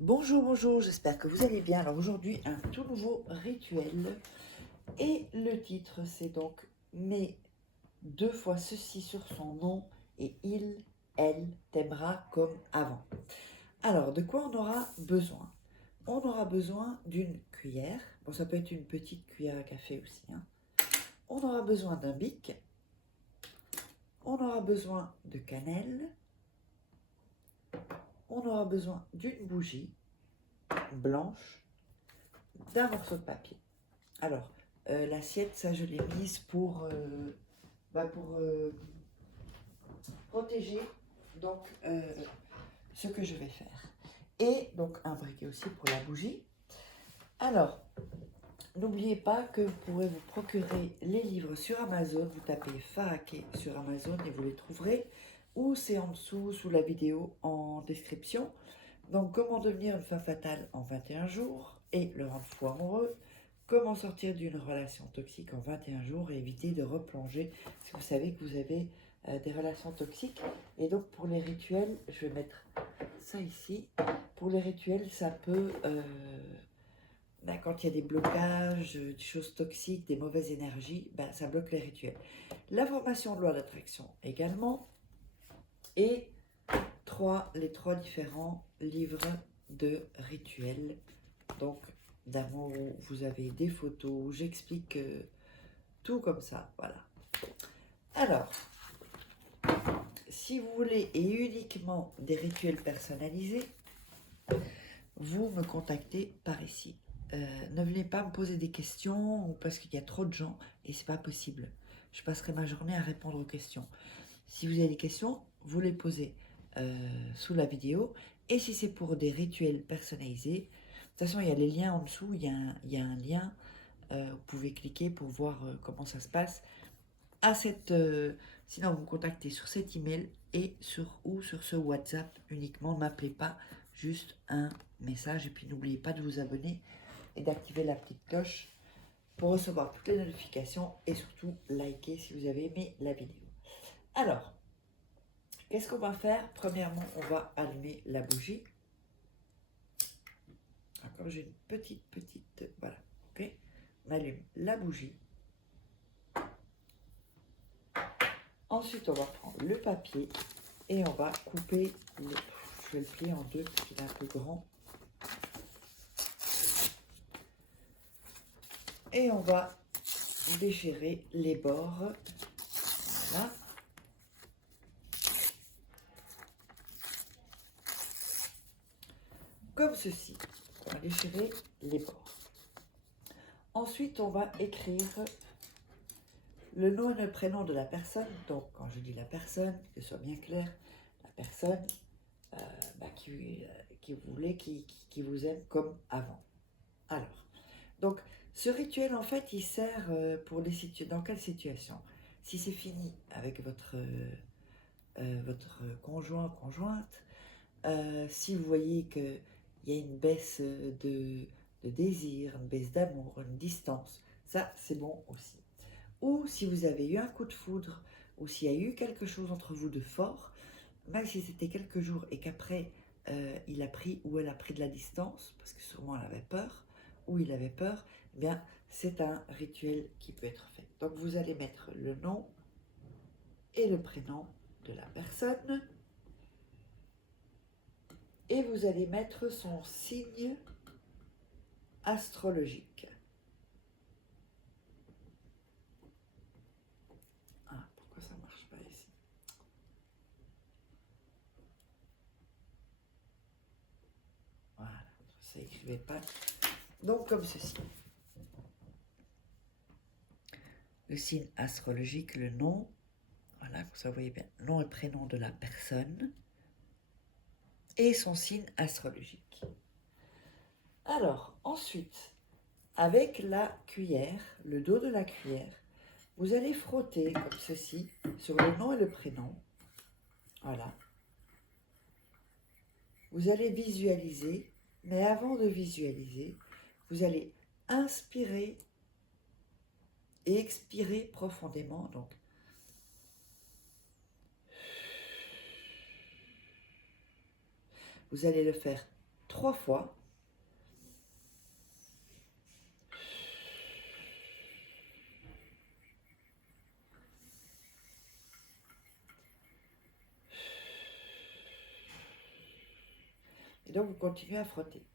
Bonjour, bonjour, j'espère que vous allez bien. Alors aujourd'hui, un tout nouveau rituel. Et le titre, c'est donc Mets deux fois ceci sur son nom et elle t'aimera comme avant. Alors, de quoi on aura besoin? On aura besoin d'une cuillère. Bon, ça peut être une petite cuillère à café aussi, hein. On aura besoin d'un bic. On aura besoin de cannelle. On aura besoin d'une bougie blanche, d'un morceau de papier. Alors, l'assiette, ça je l'ai mise pour protéger donc ce que je vais faire. Et donc un briquet aussi pour la bougie. Alors, n'oubliez pas que vous pourrez vous procurer les livres sur Amazon. Vous tapez Faraké sur Amazon et vous les trouverez. Ou c'est en dessous, sous la vidéo, en description. Donc, comment devenir une femme fatale en 21 jours et le rendre fou amoureux. Comment sortir d'une relation toxique en 21 jours et éviter de replonger si vous savez que vous avez des relations toxiques. Et donc, pour les rituels, je vais mettre ça ici. Pour les rituels, ça peut, quand il y a des blocages, des choses toxiques, des mauvaises énergies, ça bloque les rituels. La formation de loi d'attraction également. Et les trois différents livres de rituels, donc d'amour, où vous avez des photos, où j'explique tout comme ça, voilà. Alors, si vous voulez et uniquement des rituels personnalisés, vous me contactez par ici. Ne venez pas me poser des questions parce qu'il y a trop de gens et c'est pas possible. Je passerai ma journée à répondre aux questions. Si vous avez des questions, vous les posez sous la vidéo. Et si c'est pour des rituels personnalisés, de toute façon, il y a les liens en dessous. Il y a un lien. Vous pouvez cliquer pour voir comment ça se passe. Sinon, vous me contactez sur cet email et sur ce WhatsApp uniquement. Ne m'appelez pas, juste un message. Et puis, n'oubliez pas de vous abonner et d'activer la petite cloche pour recevoir toutes les notifications et surtout liker si vous avez aimé la vidéo. Alors, qu'est-ce qu'on va faire? Premièrement, on va allumer la bougie. Encore, j'ai une petite, voilà, ok. On allume la bougie. Ensuite, on va prendre le papier et on va couper je vais le plier en deux parce qu'il est un peu grand. Et on va déchirer les bords. Voilà. Comme ceci. On va déchirer les bords. Ensuite, on va écrire le nom et le prénom de la personne. Donc, quand je dis la personne, que ce soit bien clair, la personne qui vous voulez, qui vous aime comme avant. Alors, donc, ce rituel, en fait, il sert pour dans quelle situation? Si c'est fini avec votre conjoint, conjointe, si vous voyez qu'il y a une baisse de désir, une baisse d'amour, une distance, ça, c'est bon aussi. Ou si vous avez eu un coup de foudre, ou s'il y a eu quelque chose entre vous de fort, même si c'était quelques jours et qu'après il a pris ou elle a pris de la distance, parce que sûrement elle avait peur, ou il avait peur, eh bien c'est un rituel qui peut être fait. Donc vous allez mettre le nom et le prénom de la personne, et vous allez mettre son signe astrologique. Ah, pourquoi ça ne marche pas ici? Voilà, ça n'écrivait pas. Donc comme ceci. Le signe astrologique, le nom, voilà, comme ça vous voyez bien, nom et prénom de la personne, et son signe astrologique. Alors, ensuite, avec la cuillère, le dos de la cuillère, vous allez frotter comme ceci sur le nom et le prénom. Voilà. Vous allez visualiser, mais avant de visualiser, vous allez inspirer et expirer profondément. Donc, vous allez le faire 3 fois. Et donc, vous continuez à frotter.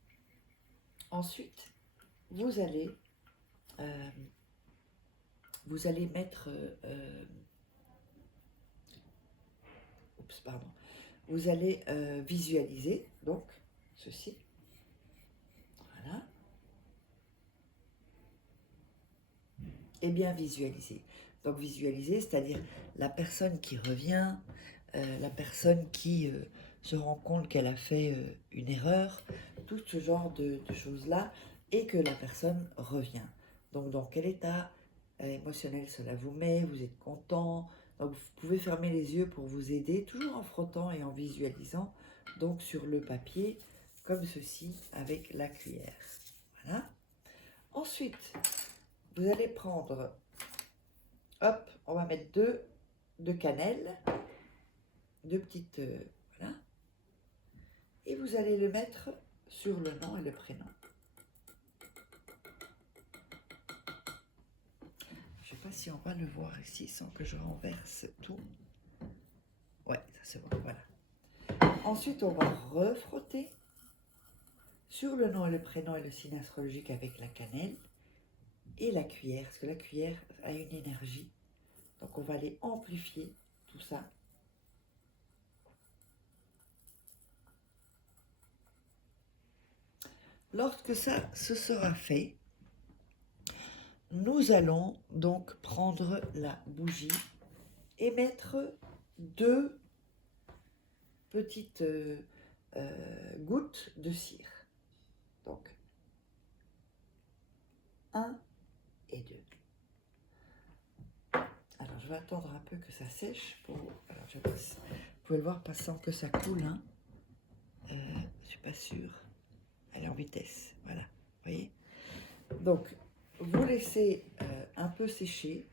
Ensuite, vous allez mettre... oups, pardon. Vous allez visualiser, donc, ceci. Voilà. Et bien visualiser. Donc, visualiser, c'est-à-dire la personne qui revient, la personne qui se rend compte qu'elle a fait une erreur, tout ce genre de choses-là, et que la personne revient. Donc, dans quel état émotionnel cela vous met, vous êtes content. Donc, vous pouvez fermer les yeux pour vous aider, toujours en frottant et en visualisant, donc sur le papier, comme ceci, avec la cuillère. Voilà. Ensuite, vous allez prendre, hop, on va mettre deux cannelles, deux petites, voilà, et vous allez le mettre sur le nom et le prénom. Je sais pas si on va le voir ici sans que je renverse tout. Ouais, ça se voit, voilà. Ensuite, on va refrotter sur le nom et le prénom et le signe astrologique avec la cannelle et la cuillère, parce que la cuillère a une énergie. Donc, on va aller amplifier tout ça. Lorsque ça se sera fait, nous allons donc prendre la bougie et mettre 2 petites gouttes de cire. Donc, 1 et 2. Alors, je vais attendre un peu que ça sèche. Alors, je passe. Vous pouvez le voir passant que ça coule. Hein. Je ne suis pas sûre. Elle est en vitesse. Voilà. Vous voyez? Donc, vous laissez un peu sécher.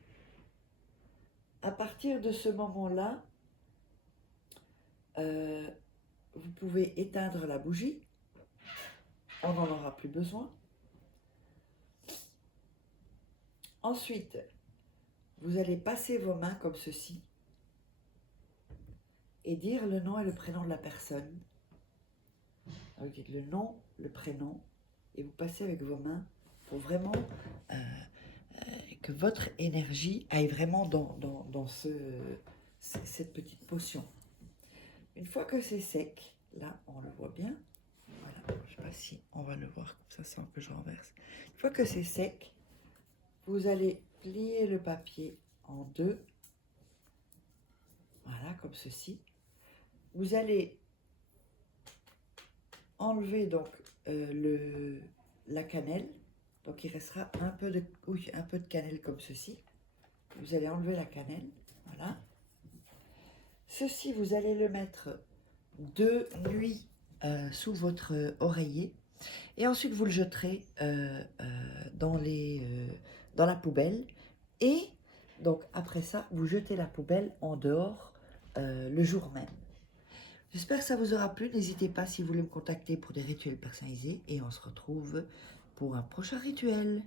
À partir de ce moment-là, vous pouvez éteindre la bougie. On n'en aura plus besoin. Ensuite, vous allez passer vos mains comme ceci et dire le nom et le prénom de la personne. Vous dites le nom, le prénom, et vous passez avec vos mains pour vraiment que votre énergie aille vraiment dans cette petite potion. Une fois que c'est sec, là on le voit bien, voilà, je ne sais pas si on va le voir comme ça sans que je renverse. Une fois que c'est sec, vous allez plier le papier en 2, voilà, comme ceci. Vous allez enlever donc la cannelle, donc il restera un peu de cannelle comme ceci. Vous allez enlever la cannelle, voilà. Ceci, vous allez le mettre 2 nuits sous votre oreiller, et ensuite vous le jeterez dans la poubelle, et donc après ça, vous jetez la poubelle en dehors le jour même. J'espère que ça vous aura plu. N'hésitez pas si vous voulez me contacter pour des rituels personnalisés, et on se retrouve pour un prochain rituel.